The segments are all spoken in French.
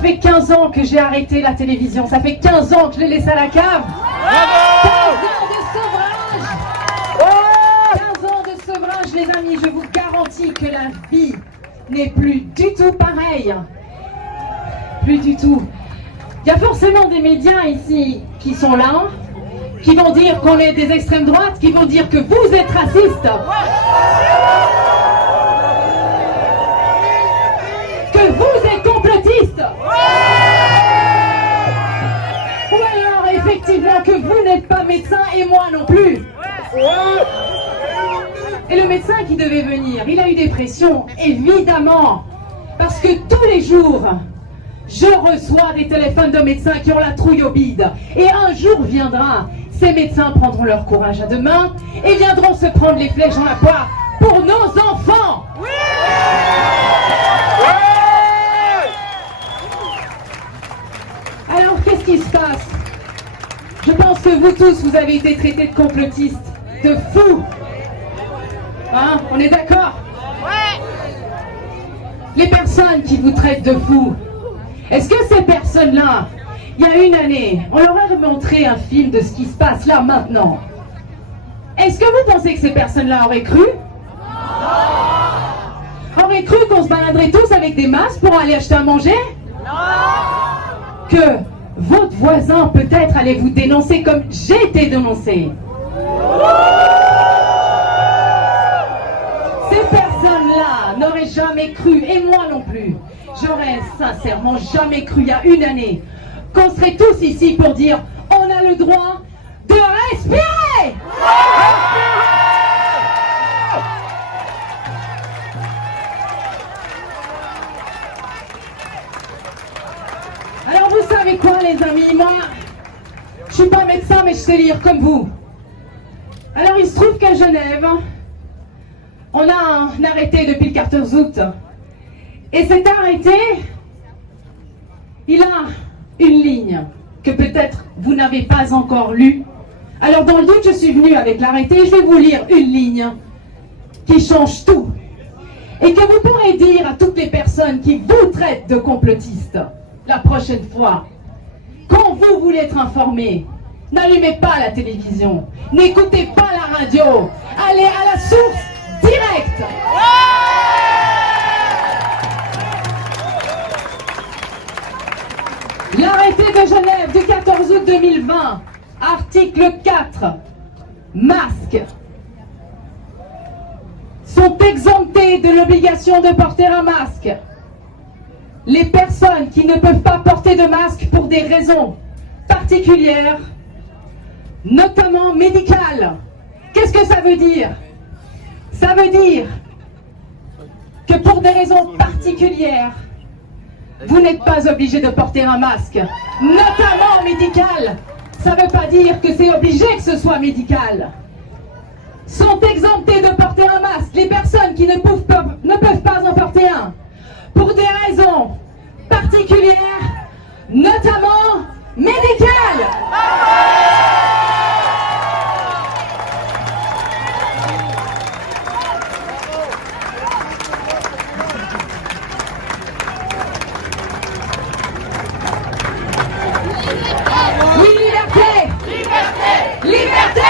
fait 15 ans que j'ai arrêté la télévision. Ça fait 15 ans que je l'ai laissé à la cave. Bravo! 15 ans de sevrage, les amis. Je vous garantis que la vie n'est plus du tout pareille. Plus du tout. Il y a forcément des médias ici qui sont là, qui vont dire qu'on est des extrêmes droites, qui vont dire que vous êtes racistes. Que vous êtes complotistes. Ou alors effectivement que vous n'êtes pas médecin et moi non plus. Et le médecin qui devait venir, il a eu des pressions, évidemment. Parce que tous les jours, je reçois des téléphones de médecins qui ont la trouille au bide. Et un jour viendra, ces médecins prendront leur courage à deux mains et viendront se prendre les flèches dans la poire pour nos enfants. Alors, qu'est-ce qui se passe? Je pense que vous tous, vous avez été traités de complotistes, de fous. Hein? On est d'accord? Les personnes qui vous traitent de fous, est-ce que ces personnes-là, il y a une année, on leur a montré un film de ce qui se passe là maintenant? Est-ce que vous pensez que ces personnes-là auraient cru? Auraient cru qu'on se baladerait tous avec des masques pour aller acheter à manger? Que votre voisin peut-être allait vous dénoncer comme j'ai été dénoncé? Ces personnes-là n'auraient jamais cru, et moi non plus. J'aurais sincèrement jamais cru il y a une année qu'on serait tous ici pour dire on a le droit de respirer. Alors vous savez quoi les amis, moi je suis pas médecin mais je sais lire comme vous. Alors il se trouve qu'à Genève, on a un arrêté depuis le 14 août. Et cet arrêté, il a une ligne que peut-être vous n'avez pas encore lue. Alors dans le doute, je suis venue avec l'arrêté, je vais vous lire une ligne qui change tout. Et que vous pourrez dire à toutes les personnes qui vous traitent de complotistes la prochaine fois, quand vous voulez être informé, n'allumez pas la télévision, n'écoutez pas la radio, allez à la source directe. L'arrêté de Genève du 14 août 2020, article 4, masques, sont exemptés de l'obligation de porter un masque. Les personnes qui ne peuvent pas porter de masque pour des raisons particulières, notamment médicales. Qu'est-ce que ça veut dire? Ça veut dire que pour des raisons particulières, vous n'êtes pas obligé de porter un masque, notamment médical. Ça ne veut pas dire que c'est obligé que ce soit médical. Sont exemptés de porter un masque les personnes qui ne peuvent pas en porter un pour des raisons particulières, notamment médicales. Oui, liberté! Liberté! Liberté!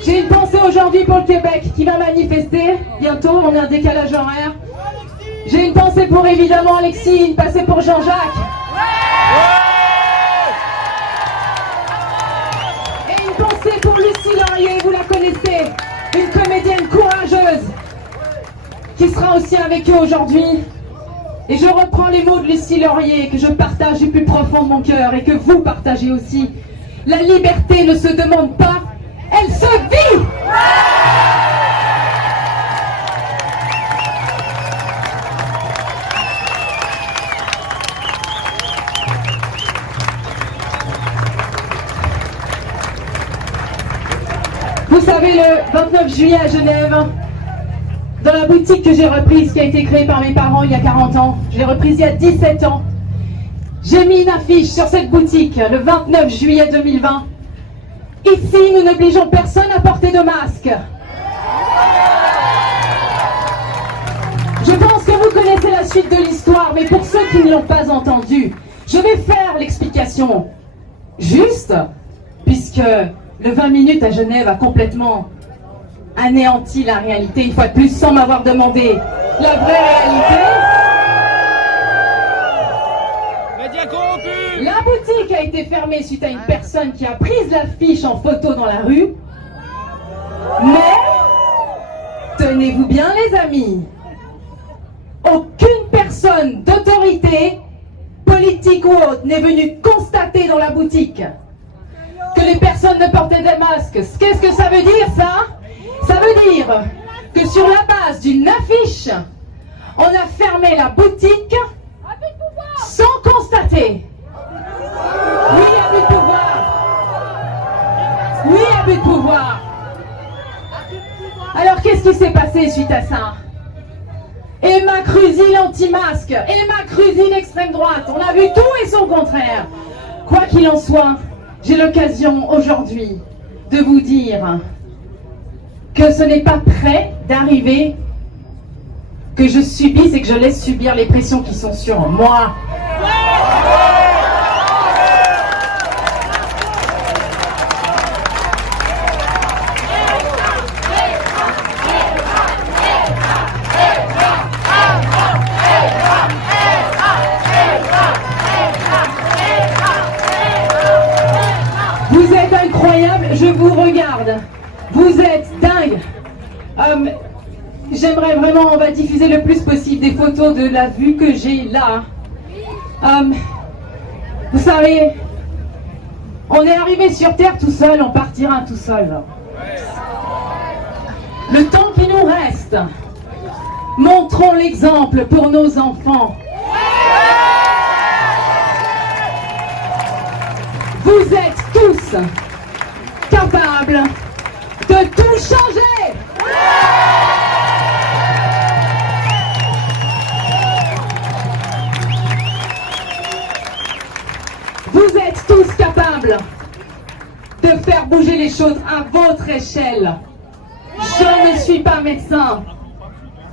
J'ai une pensée aujourd'hui pour le Québec qui va manifester bientôt, on a un décalage horaire. J'ai une pensée pour évidemment Alexis, une pensée pour Jean-Jacques. Et une pensée pour Lucie Laurier, vous la connaissez, une comédienne courageuse qui sera aussi avec eux aujourd'hui. Et je reprends les mots de Lucie Laurier que je partage du plus profond de mon cœur et que vous partagez aussi. La liberté ne se demande pas, elle se vit! Vous savez, le 29 juillet à Genève, dans la boutique que j'ai reprise, qui a été créée par mes parents il y a 40 ans, je l'ai reprise il y a 17 ans, J'ai mis une affiche sur cette boutique le 29 juillet 2020. Ici, nous n'obligeons personne à porter de masque. Je pense que vous connaissez la suite de l'histoire, mais pour ceux qui ne l'ont pas entendu, je vais faire l'explication juste, puisque le 20 minutes à Genève a complètement anéanti la réalité, une fois de plus, sans m'avoir demandé la vraie réalité. La boutique a été fermée suite à une personne qui a pris l'affiche en photo dans la rue. Mais, tenez-vous bien les amis, aucune personne d'autorité, politique ou autre, n'est venue constater dans la boutique que les personnes ne portaient des masques. Qu'est-ce que ça veut dire ça? Ça veut dire que sur la base d'une affiche, on a fermé la boutique sans constater. Oui, abus de pouvoir. Oui, abus de pouvoir. Alors, qu'est-ce qui s'est passé suite à ça? Emma Cruzy, l'anti-masque. Emma Cruzy, l'extrême droite. On a vu tout et son contraire. Quoi qu'il en soit, j'ai l'occasion aujourd'hui de vous dire que ce n'est pas près d'arriver que je subisse et que je laisse subir les pressions qui sont sur moi. Vous êtes incroyable, je vous regarde. Vous êtes dingue. J'aimerais vraiment, on va diffuser le plus possible des photos de la vue que j'ai là. Vous savez, on est arrivé sur Terre tout seul, on partira tout seul. Le temps qui nous reste, montrons l'exemple pour nos enfants. Vous êtes tous capables de tout changer. Vous êtes tous capables de faire bouger les choses à votre échelle. Je ne suis pas médecin,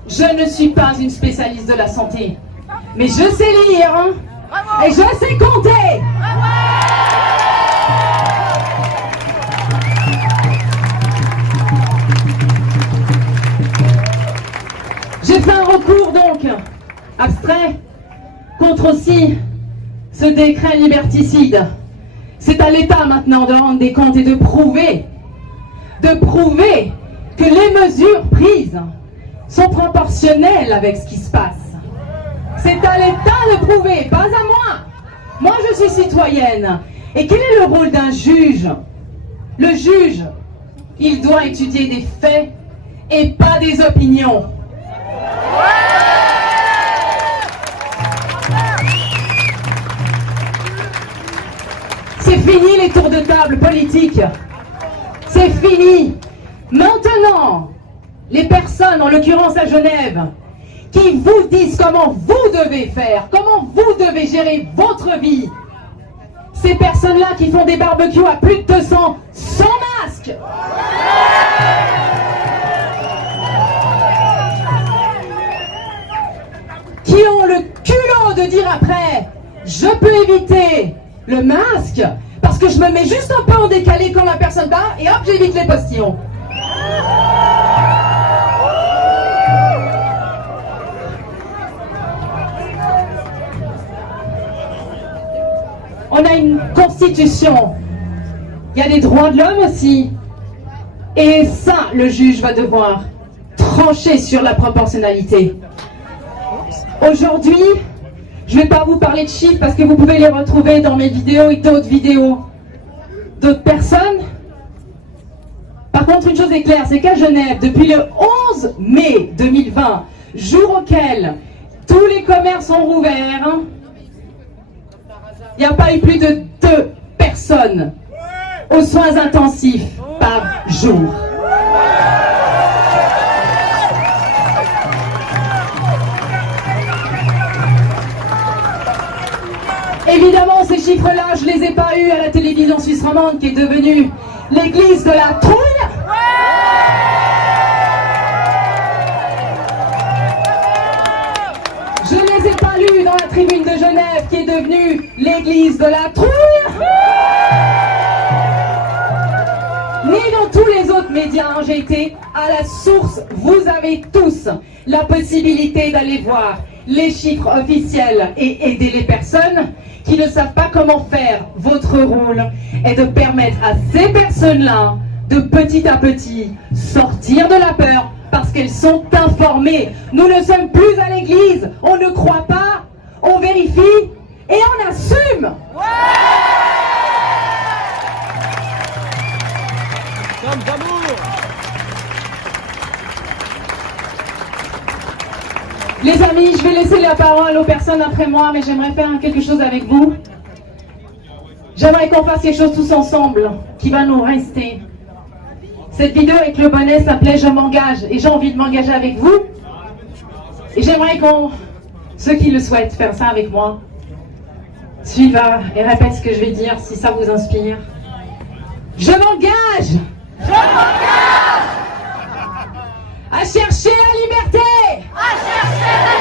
je ne suis pas une spécialiste de la santé, mais je sais lire et je sais compter. J'ai fait un recours donc abstrait contre aussi ce décret liberticide. C'est à l'État maintenant de rendre des comptes et de prouver que les mesures prises sont proportionnelles avec ce qui se passe. C'est à l'État de prouver, pas à moi. Moi je suis citoyenne. Et quel est le rôle d'un juge? Le juge, il doit étudier des faits et pas des opinions. C'est fini les tours de table politiques. C'est fini. Maintenant, les personnes, en l'occurrence à Genève, qui vous disent comment vous devez faire, comment vous devez gérer votre vie, ces personnes-là qui font des barbecues à plus de 200 sans masque. Qui ont le culot de dire après, je peux éviter le masque parce que je me mets juste un peu en décalé quand la personne part et hop, j'évite les postillons. On a une constitution, il y a des droits de l'homme aussi. Et ça, le juge va devoir trancher sur la proportionnalité. Aujourd'hui, je ne vais pas vous parler de chiffres parce que vous pouvez les retrouver dans mes vidéos et d'autres vidéos d'autres personnes. Par contre, une chose est claire, c'est qu'à Genève, depuis le 11 mai 2020, jour auquel tous les commerces sont rouverts, il n'y a pas eu plus de 2 personnes aux soins intensifs par jour. Évidemment, ces chiffres-là, je les ai pas eus à la télévision suisse romande qui est devenue l'église de la trouille. Je les ai pas lus dans la tribune de Genève qui est devenue l'église de la trouille. Ni dans tous les autres médias, j'ai été à la source. Vous avez tous la possibilité d'aller voir les chiffres officiels et aider les personnes qui ne savent pas comment faire. Votre rôle est de permettre à ces personnes-là de petit à petit sortir de la peur parce qu'elles sont informées. Nous ne sommes plus à l'église, on ne croit pas, on vérifie et on assume. Les amis, je vais laisser la parole aux personnes après moi, mais j'aimerais faire quelque chose avec vous. J'aimerais qu'on fasse quelque chose tous ensemble, qui va nous rester. Cette vidéo avec le bonnet s'appelait « Je m'engage » et j'ai envie de m'engager avec vous. Et j'aimerais qu'on, ceux qui le souhaitent, faire ça avec moi, suivent et répètent ce que je vais dire, si ça vous inspire. Je m'engage! Je m'engage! À chercher la liberté! À chercher la